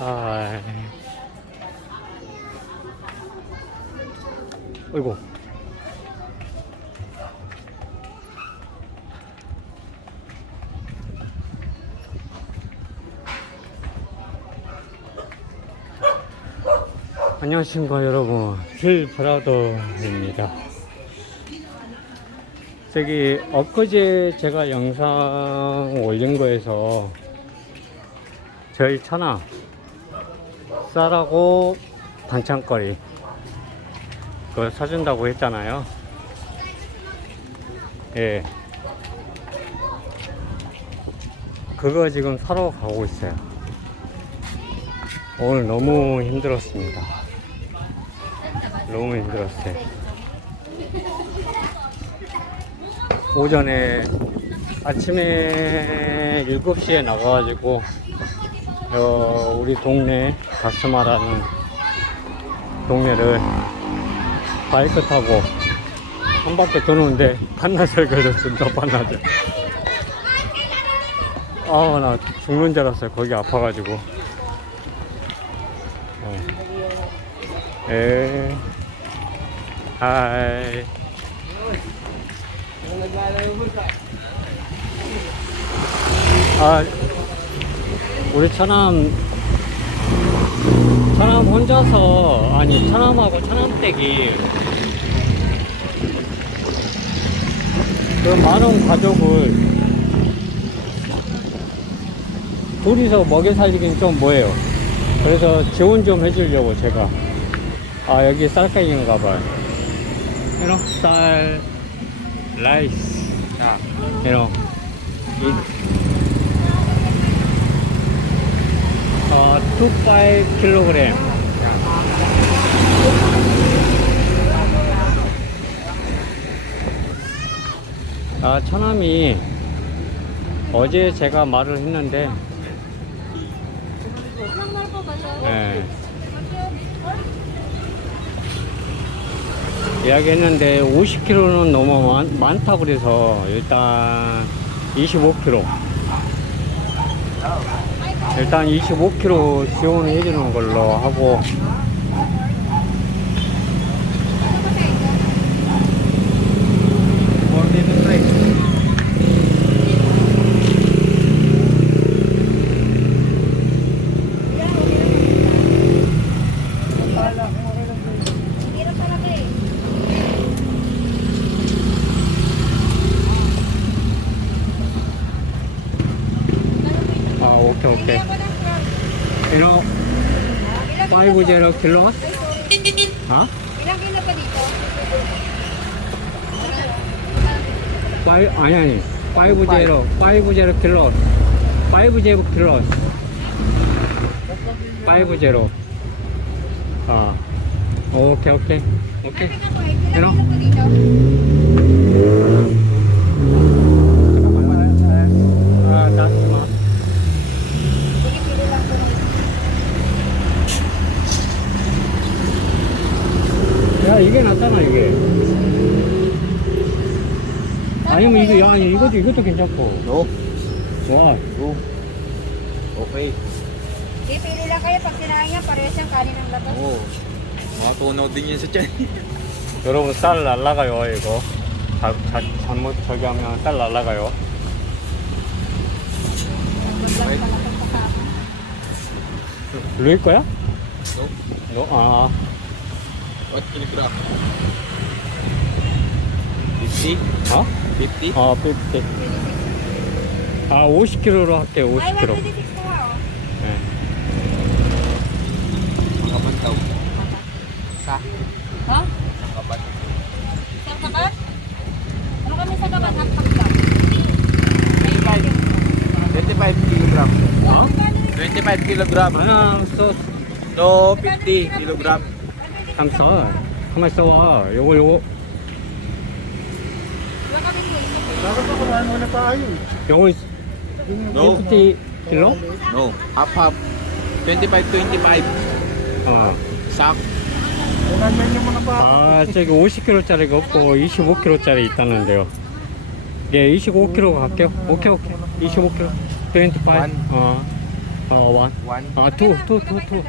아. 어이구. 안녕하십니까 여러분 빌 브라더입니다 저기 엊그제 제가 영상 올린 거에서 저희 천하 쌀하고 반찬거리 그걸 사준다고 했잖아요. 예. 그거 지금 사러 가고 있어요. 오늘 너무 힘들었습니다. 너무 힘들었어요 오전에 아침에 7시에 나가가지고 어, 우리 동네 가스마라는 동네를 바이크 타고 한 바퀴 도는데 반나절 걸렸습니다 반나절. 아우 나 죽는 줄 알았어요 거기 아파가지고. 네. 에 하이 아 우리 처남 처남 혼자서 아니 처남하고 처남댁이 그 많은 가족을 둘이서 먹여 살리긴 좀 뭐예요. 그래서 지원 좀 해주려고 제가. 아 여기 쌀가게인가 봐요. 이런 쌀 라이스. 자이 어, 25kg. 아, 처남이 어제 제가 말을 했는데, 예. 이야기했는데 50kg는 너무 많, 많다 그래서 일단 25kg. 일단 25kg 지원해 주는 걸로 하고 아 오케이 오케이 이노 50 kilos ha Ilang kilo pa dito? 5 아니 아니 50 50 kilos 50 kilos 50 아 오케이 오케이 오케이 Ilang Ano? kilo po dito? 아 잠시만 Pili-pili lang po. 야 이게 낫잖아 이게 아니면 이거 야 아니, 이것도 이것도 괜찮고 No? 와 Go. Okay. Okay, pili lang kayo. Pag kinain niya, parehas yung kanin ng labas. Oo. Makatunaw din yun sa tiyan. 여러분 쌀 날라가요 이거 자, 자, 잘못 저기 하면 쌀 날라가요 pala. 루이 거야? No? 너? 아 What kilogram? 50? 어? 50? 아 50. 아 50kg로 할게 Ay, 50kg 126 ko nga, oh. 네. Mga bantaw. Sa? Ha? Mga kapat. Isang kabat? Ano kami sa kabat? Hakpak lang. 25 kilogram. 어? 25 kilogram. 하나 써 No, 50 kilogram. 삼 써. 가만 있어 와 요거 요거? 요거 No? 50kg? No. Half half. 25 25. 어. Sak. 아 저기 50kg짜리가 없고 25kg짜리 있다는데요 네, 25kg 갈게요. 오케이, 오케이. 25kg. 25. One. 어, 어, 원. One. 아, 투, 투, 투, 투.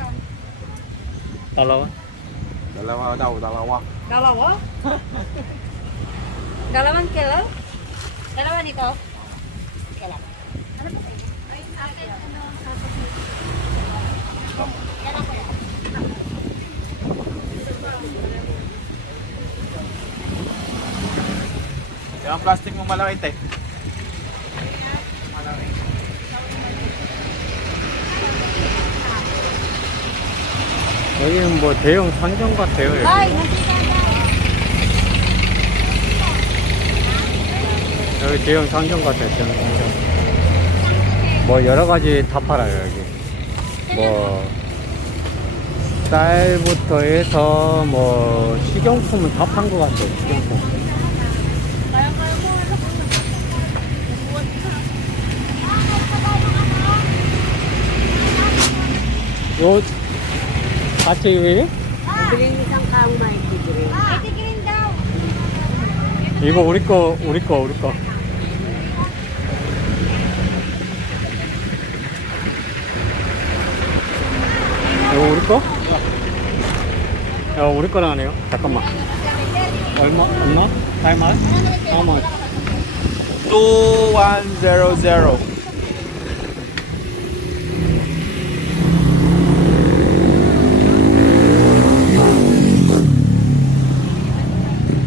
달라와? Dalawa daw, dalawa. Dalawa? Dalawang kilo? Dalawa nito? Kilo. Ano po? Ay, akin. Yan ako yan. Yung plastic mo malaki, te. 여기는 뭐 대형 상점 같아요. 여기. 여기 대형 상점 같아요. 대형 상점. 뭐 여러 가지 다 팔아요 여기. 뭐 쌀부터 해서 뭐 식용품은 다 판 것 같아요. 식용품. 요 같이 왜? Tigre. Ay, tigrin daw. 이거 우리 거 우리 거 우리 거. 이거 우리 거? 야 우리 거라네요. 잠깐만. 얼마 얼마? 얼마? 얼마? 2100.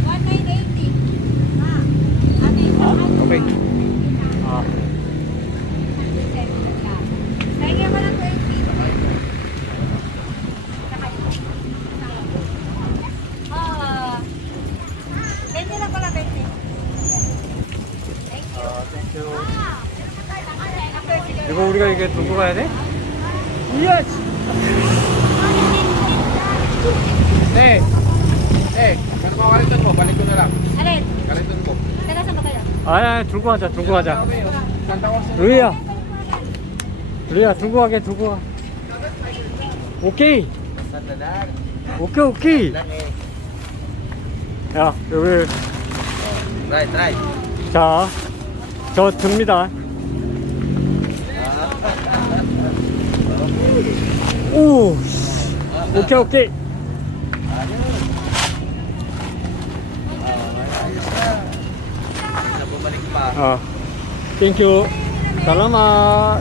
One nine eighty. Ah. Ano yung Okay. 아 Kaya mo lang 20. Ah. 20 lang pala, 20. Thank you. 이거 우리가 이게 들고 가야 돼? 이야. Eh. Eh, ano ba kaliton mo? Balik ko na lang. Alin? Kaliton ko. Taga saan ba kayo? 아야 들고 가자 들고 가자. 루이야. 루이야 들고 가게 들고 가. 오케이. 오케이 오케이. Eh. 야 여기 Right, right. 자, 저 듭니다. 오, 씨. 오케이, 오케이. 어, 땡큐. 살라마.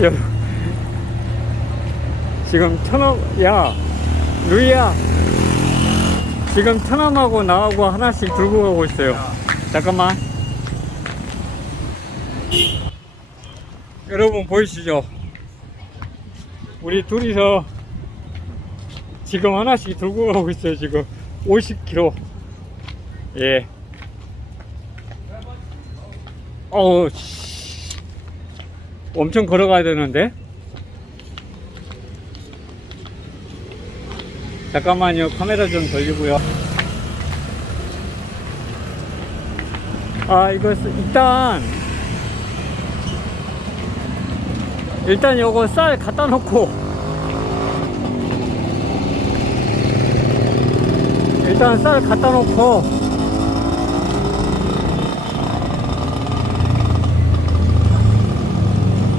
여, 지금 천원, 야, 루이야. 지금 천원하고 나하고 하나씩 들고 가고 있어요. 잠깐만. 여러분 보이시죠? 우리 둘이서 지금 하나씩 들고 가고 있어요. 지금 50kg. 예. 어우, 씨. 엄청 걸어가야 되는데. 잠깐만요. 카메라 좀 돌리고요. 아, 이거 쓰- 일단 일단 요거 쌀 갖다 놓고 일단 쌀 갖다 놓고.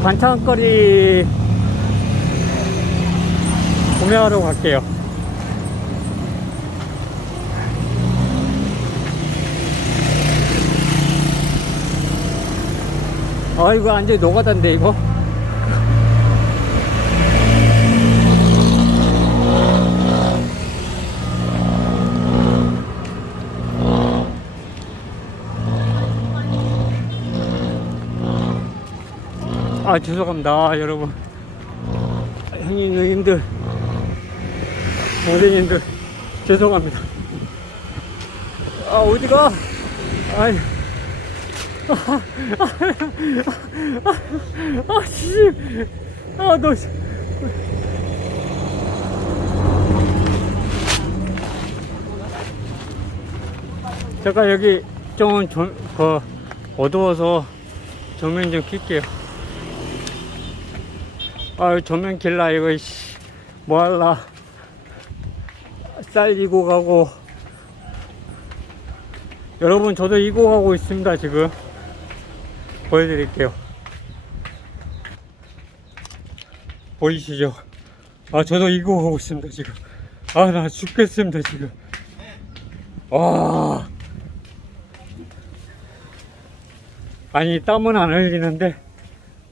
반찬거리 구매하러 갈게요. 아 이거 완전히 노가다인데 이거 아 죄송합니다 아, 여러분 형님 누님들 선생님들 죄송합니다 아 어디가 아이 아, 씨. 아, 너. 씨. 잠깐 여기 좀, 좀, 그, 어두워서 조명 좀 켤게요. 아, 조명 길라, 이거, 씨. 뭐할라. 쌀 이고 가고. 여러분 저도 이고 가고 있습니다 지금. 보여드릴게요. 보이시죠? 아 저도 이고 가고 있습니다 지금. 아 나 죽겠습니다 지금. 와. 아니 땀은 안 흘리는데.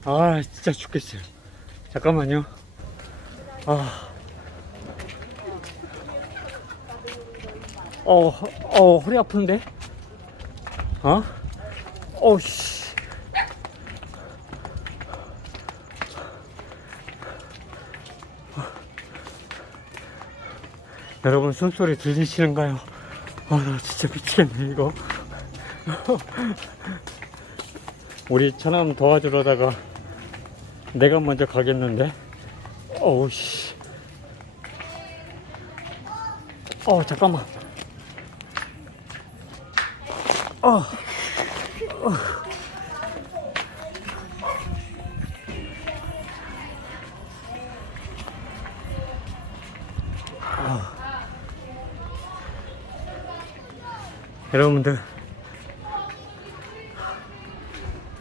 아 진짜 죽겠어요 잠깐만요 아 어, 어, 허리 아픈데? 어? 어, 씨. 여러분, 숨소리 들리시는가요? 아, 나 진짜 미치겠네, 이거. 우리 처남 도와주러다가 내가 먼저 가겠는데? 어우, 씨. 어, 잠깐만. 어. 어. 아. 여러분들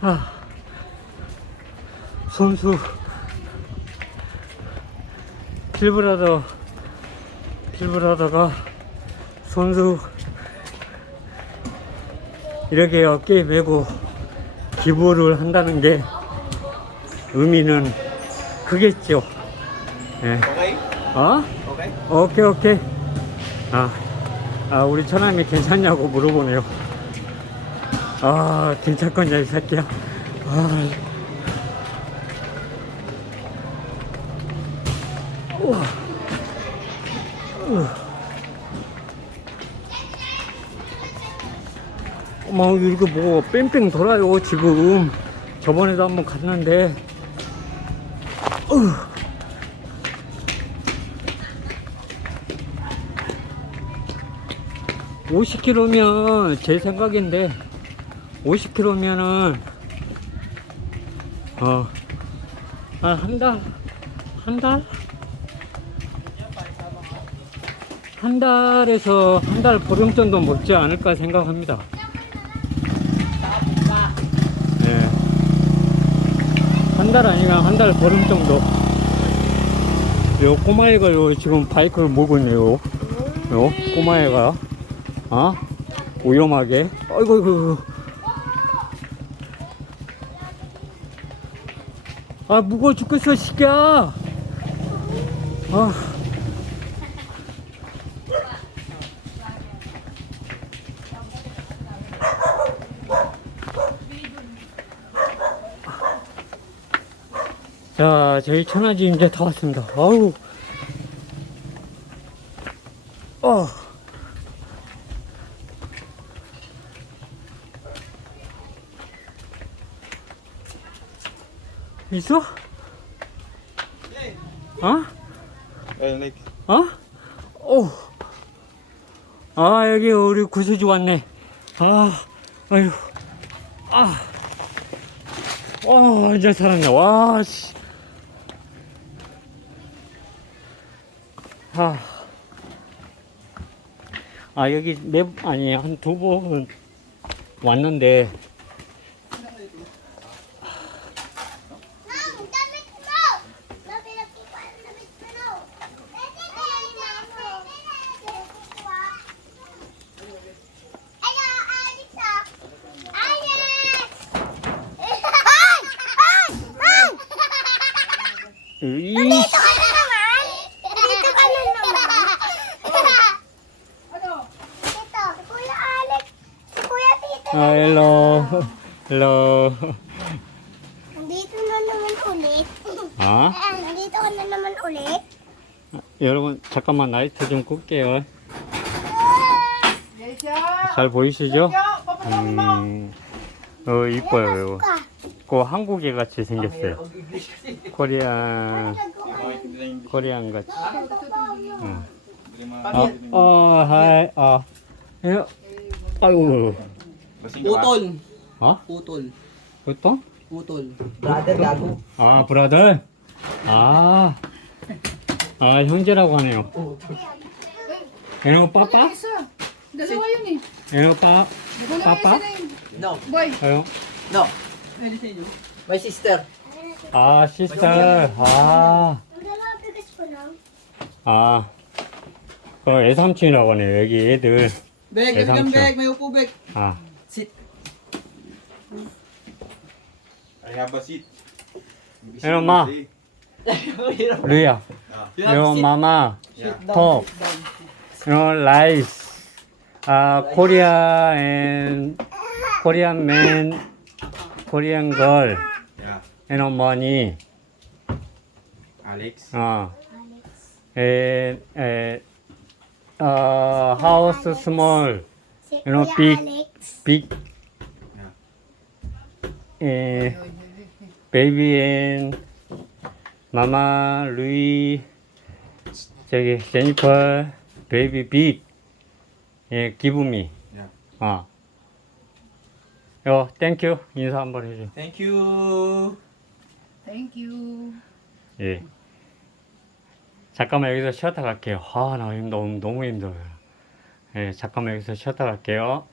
아. 선수 필브라더 필브라더가 선수 이렇게 어깨에 메고 기부를 한다는 게 의미는 크겠죠. 예. 어? 오케이, 오케이. 아, 아, 우리 처남이 괜찮냐고 물어보네요. 아, 괜찮겠냐, 이 새끼야. 아. 어머 이거 뭐 뺑뺑 돌아요 지금 저번에도 한번 갔는데 으. (50km면) 제 생각인데 (50km면은) 어, 어한 달? 한 달? 한 달에서 한 달 보름 정도 먹지 않을까 생각합니다. 예. 한 달 아니면 한 달 보름 정도. 요 꼬마애가 요 지금 바이크를 몰고 있네요. 요 꼬마애가. 어? 위험하게. 아이고, 아이고. 아, 무거워 죽겠어, 시끼야. 아. 자, 저희 천안지 이제 다 왔습니다. 아우. 어. 있어? 어? 어? 오. 아, 여기 우리 구수지 왔네. 아, 아유. 아. 와, 이제 살았네. 와, 씨. 아. 아, 여기 네, 아니, 한 두 번 왔는데, Ma'am, damit mo! Sabi na po pa, damit mo no. Pwede ba yan, ma'am? Hello, Alex ah. Alex! Ay! Ay! Ma'am! 으이, Dito ka na naman! Dito ka na naman! Ano? Dito, si Kuya Alex. Si Kuya Tito. 아, 헬로. 헬로. Nandito na naman ulit. 아? Nandito ka na naman ulit. 여러분, 잠깐만 라이트 좀 끌게요. 잘 보이시죠? 음, 어, 이뻐요. 까. 그 한국애 같이 생겼어요. 코리안, 코리안 같이. 응. 어, 어, 하이, 어. 예, 아이고, Utol. 어? Utol. 보통? Utol. Brother, gago. 아, 브라더? 아, 아, 형제라고 하네요. Pa pa? Isa. Dalawa yun eh. Ano pa? Dalawa Papa? isa na yun. No. Boy, Ayo. No. My sister. 아, 시스터. 아. 아. 그 애삼촌이라고 하네요. 여기 애들. Bek, Eh, come thank back. May upo, Bek. 아, Sit. I have a seat. Ano, ma? 루이야. You have. 마마. Sit down. 톡. sit down. 요 라이스. 아, 코리아 앤 코리안 맨 코리안 걸. Yeah. and money. Alex. 어. 에, 에, 어, house small, You know, big. Big. 에, baby and mama, 루이, 저기, 제니퍼, baby big. 예, give me. Yeah. 어. 요, 땡큐. 인사 한번 해줘. Thank you. thank you. 예. 잠깐만 여기서 쉬었다 갈게요. 아, 나 너무, 너무 힘들어요. 예, 잠깐만 여기서 쉬었다 갈게요.